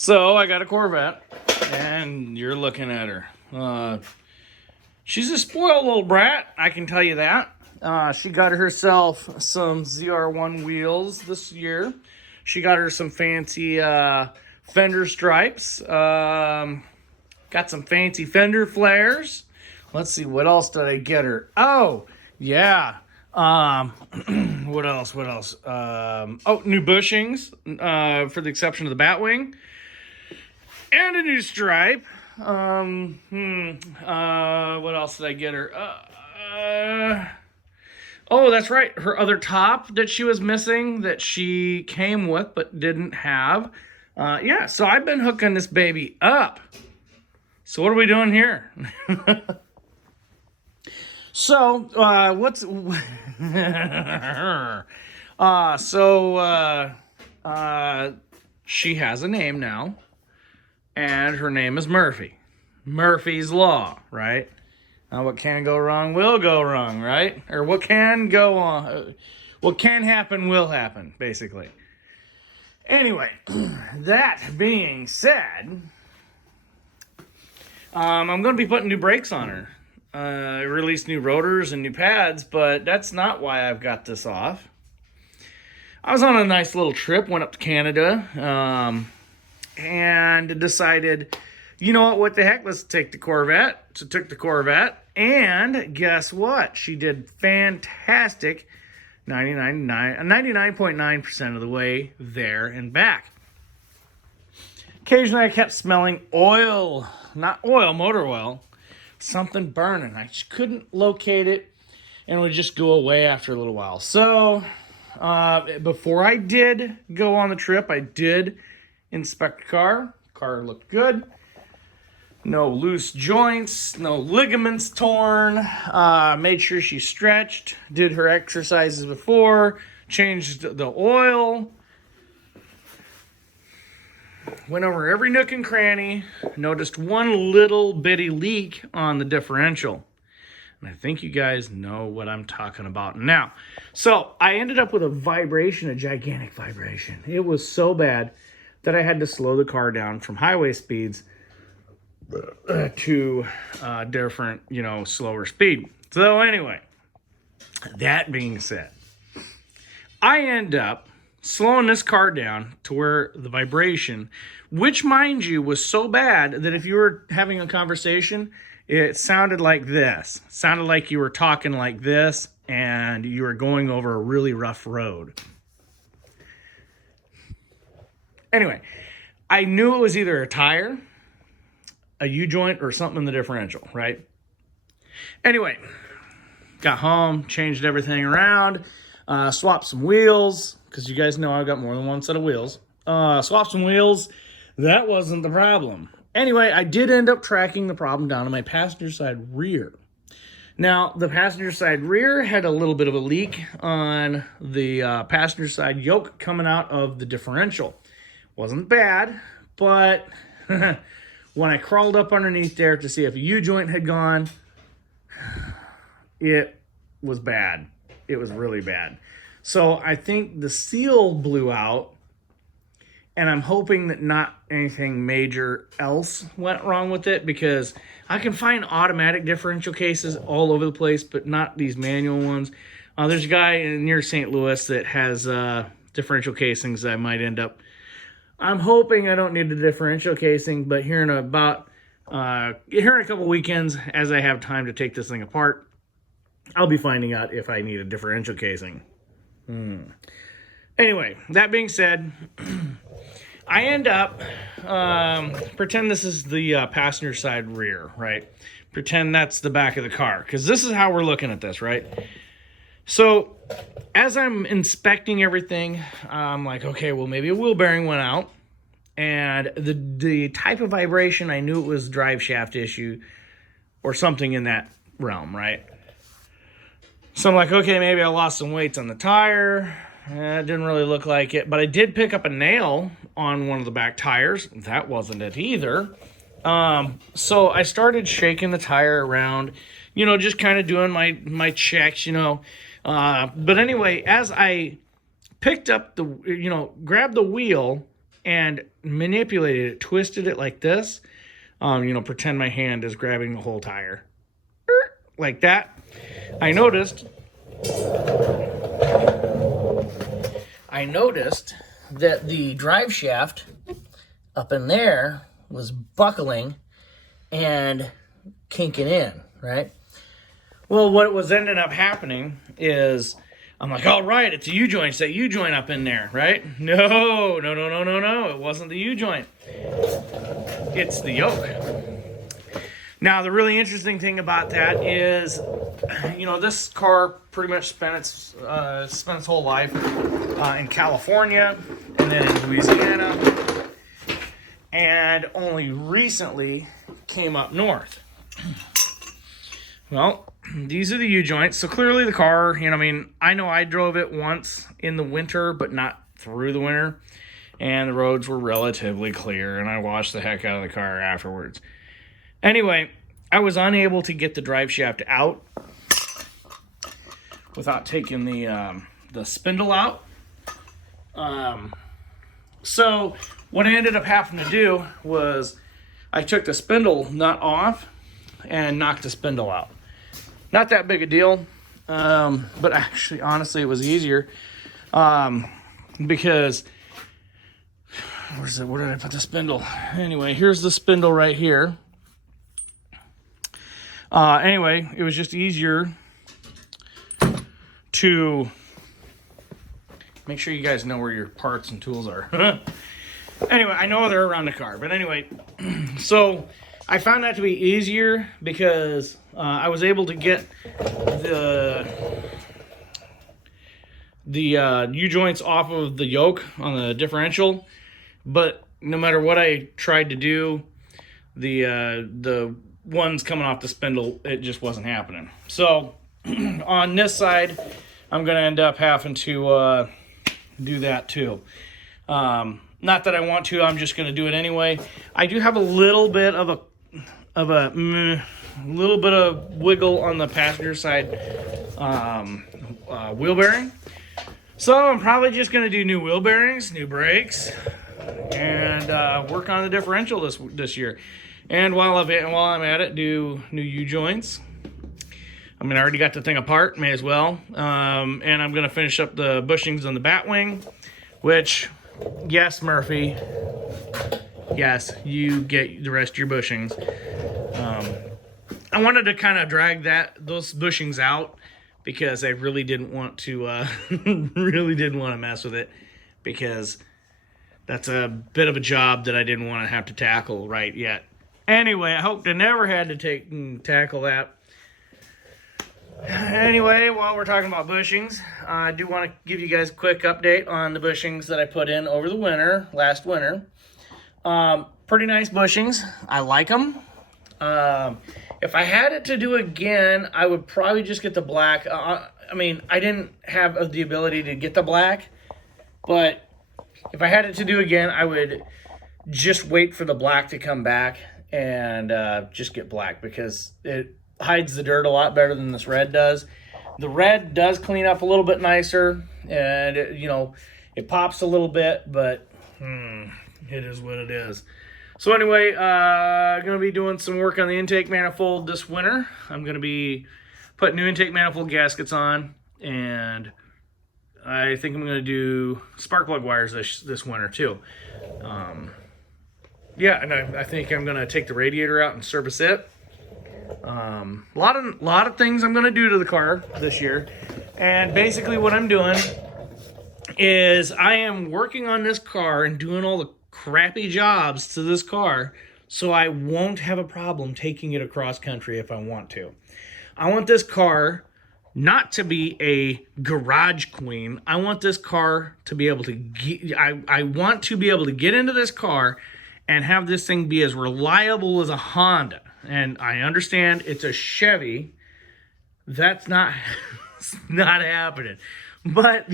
So I got a Corvette, and you're looking at her. She's a spoiled little brat, I can tell you that. She got herself some ZR1 wheels this year. She got her some fancy fender stripes. Got some fancy fender flares. Let's see, what else did I get her? Oh, yeah. What else? New bushings, for the exception of the Batwing. And a new stripe. What else did I get her? Oh, that's right. Her other top that she was missing, that she came with but didn't have. Yeah, so I've been hooking this baby up. So what are we doing here? So, she has a name now, and her name is Murphy. Murphy's Law, right? What can go wrong will go wrong, right? Or what can go on, what can happen will happen, basically. Anyway, that being said, I'm going to be putting new brakes on her. I released new rotors and new pads, but that's not why I've got this off. I was on a nice little trip, went up to Canada, and decided, you know what the heck, let's take the Corvette. So took the Corvette, and guess what? She did fantastic, 99.9% of the way there and back. Occasionally I kept smelling oil, not oil, motor oil. Something burning. I just couldn't locate it, and it would just go away after a little while. So before I did go on the trip, I did inspect the car. Car looked good. No loose joints, no ligaments torn. Made sure she stretched, did her exercises before, changed the oil. Went over every nook and cranny, noticed one little bitty leak on the differential. And I think you guys know what I'm talking about now. So I ended up with a gigantic vibration. It was so bad that I had to slow the car down from highway speeds to different, slower speed. So anyway, that being said, I end up slowing this car down to where the vibration, which mind you was so bad that if you were having a conversation, it sounded like this. It sounded like you were talking like this and you were going over a really rough road. Anyway, I knew it was either a tire, a U-joint, or something in the differential, right? Anyway, got home, changed everything around, swapped some wheels, because you guys know I've got more than one set of wheels. Swapped some wheels. That wasn't the problem. Anyway, I did end up tracking the problem down to my passenger side rear. Now, the passenger side rear had a little bit of a leak on the passenger side yoke coming out of the differential. Wasn't bad, but when I crawled up underneath there to see if a U-joint had gone, it was bad. It was really bad. So I think the seal blew out, and I'm hoping that not anything major else went wrong with it, because I can find automatic differential cases all over the place, but not these manual ones. There's a guy near St. Louis that has differential casings that I might end up. I'm hoping I don't need a differential casing, but here in a couple weekends, as I have time to take this thing apart, I'll be finding out if I need a differential casing. Anyway, that being said, I end up, pretend this is the passenger side rear, right? Pretend that's the back of the car, because this is how we're looking at this, right? So as I'm inspecting everything, I'm like, okay, well, maybe a wheel bearing went out, and the type of vibration, I knew it was drive shaft issue or something in that realm, right? So I'm like, okay, maybe I lost some weights on the tire. It didn't really look like it, but I did pick up a nail on one of the back tires. That wasn't it either. So I started shaking the tire around, just kind of doing my checks, but anyway, as I picked up grabbed the wheel and manipulated it, twisted it like this. Pretend my hand is grabbing the whole tire. Like that. I noticed that the drive shaft up in there was buckling and kinking in, right? Well, what was ended up happening is I'm like, all right, it's a U-joint. It's that U-joint up in there, right? No. It wasn't the U-joint. It's the yoke. Now, the really interesting thing about that is, this car pretty much spent its whole life in California and then in Louisiana, and only recently came up north. Well, these are the U-joints. So clearly the car, I know I drove it once in the winter, but not through the winter. And the roads were relatively clear, and I washed the heck out of the car afterwards. Anyway, I was unable to get the drive shaft out without taking the spindle out. So what I ended up having to do was I took the spindle nut off and knocked the spindle out. Not that big a deal, but actually, honestly, it was easier because where did I put the spindle? Anyway, here's the spindle right here. Anyway, it was just easier to make sure you guys know where your parts and tools are. Anyway, I know they're around the car, but anyway, so I found that to be easier because I was able to get the U-joints off of the yoke on the differential, but no matter what I tried to do, the ones coming off the spindle, it just wasn't happening. So on this side, I'm going to end up having to do that too. Not that I want to, I'm just going to do it anyway. I do have a little bit of wiggle on the passenger side wheel bearing. So I'm probably just going to do new wheel bearings, new brakes, and work on the differential this year. And while I'm at it, do new U-joints. I already got the thing apart, may as well. And I'm going to finish up the bushings on the Batwing, which, yes, Murphy, yes, you get the rest of your bushings. I wanted to kind of drag those bushings out because I really didn't want to mess with it, because that's a bit of a job that I didn't want to have to tackle right yet. Anyway, I hope to never had to tackle that. Anyway, while we're talking about bushings, I do want to give you guys a quick update on the bushings that I put in over the last winter. Pretty nice bushings. I like them. If I had it to do again, I would probably just get the black. I didn't have the ability to get the black, but if I had it to do again, I would just wait for the black to come back and just get black, because it hides the dirt a lot better than this red does. The red does clean up a little bit nicer, and it pops a little bit, but it is what it is. So anyway, I'm going to be doing some work on the intake manifold this winter. I'm going to be putting new intake manifold gaskets on, and I think I'm going to do spark plug wires this winter too. And I think I'm going to take the radiator out and service it. A lot of things I'm going to do to the car this year, and basically what I'm doing is I am working on this car and doing all the crappy jobs to this car so I won't have a problem taking it across country if I want to. I want this car not to be a garage queen. I want this car to be able to I want to be able to get into this car and have this thing be as reliable as a Honda. And I understand it's a Chevy. That's not not happening. But,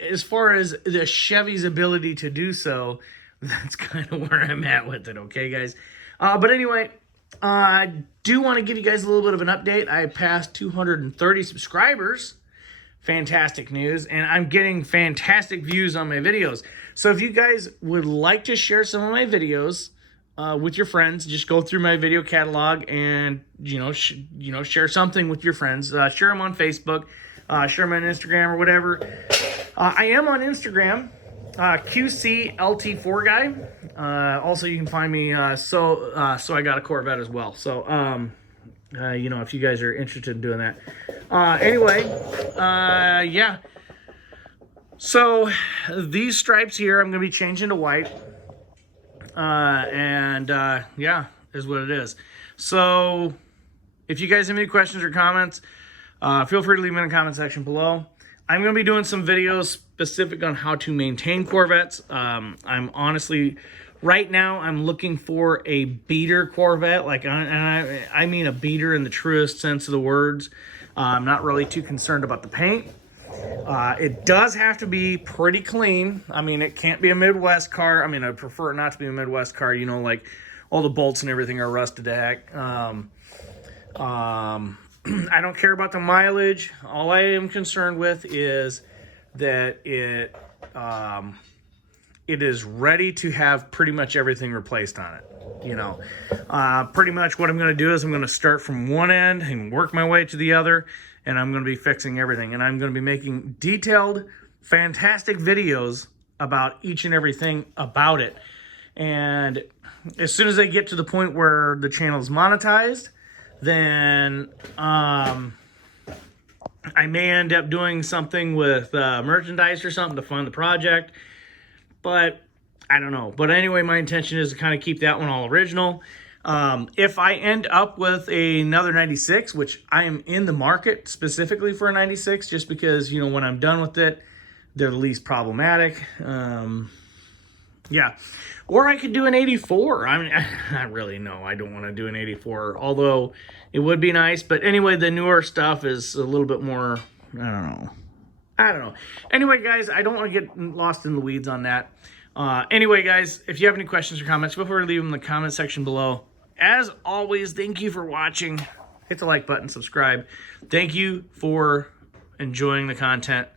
as far as the Chevy's ability to do so, that's kind of where I'm at with it, okay, guys? But anyway, I do want to give you guys a little bit of an update. I passed 230 subscribers. fantastic news, and I'm getting fantastic views on my videos. So if you guys would like to share some of my videos with your friends, just go through my video catalog and share something with your friends. Share them on Facebook, share them on Instagram or whatever. I am on Instagram, QCLT4 guy. Also, you can find me. So I got a Corvette as well. So if you guys are interested in doing that. Yeah. So these stripes here, I'm going to be changing to white. Yeah, is what it is. So if you guys have any questions or comments, feel free to leave them in the comment section below. I'm going to be doing some videos specific on how to maintain Corvettes. I'm honestly, right now, I'm looking for a beater Corvette. I mean a beater in the truest sense of the words. I'm not really too concerned about the paint. It does have to be pretty clean. I mean, it can't be a Midwest car. I mean, I prefer it not to be a Midwest car. Like all the bolts and everything are rusted to heck. I don't care about the mileage. All I am concerned with is that it is ready to have pretty much everything replaced on it. Pretty much what I'm going to do is I'm going to start from one end and work my way to the other, and I'm going to be fixing everything. And I'm going to be making detailed, fantastic videos about each and everything about it. And as soon as I get to the point where the channel is monetized, then I may end up doing something with merchandise or something to fund the project. But I don't know. But anyway, my intention is to kind of keep that one all original. If I end up with another 96, which I am in the market specifically for a 96, just because, when I'm done with it, they're the least problematic. Yeah. Or I could do an 84. I mean, I really know I don't want to do an 84, although it would be nice. But anyway, the newer stuff is a little bit more, I don't know. Anyway, guys, I don't want to get lost in the weeds on that. Anyway, guys, if you have any questions or comments, feel free to leave them in the comment section below. As always, thank you for watching. Hit the like button, subscribe. Thank you for enjoying the content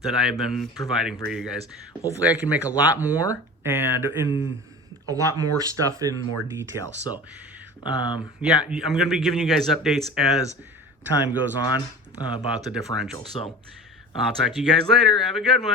that I have been providing for you guys. Hopefully I can make a lot more and in a lot more stuff in more detail. So, yeah, I'm going to be giving you guys updates as time goes on about the differential. So, I'll talk to you guys later. Have a good one.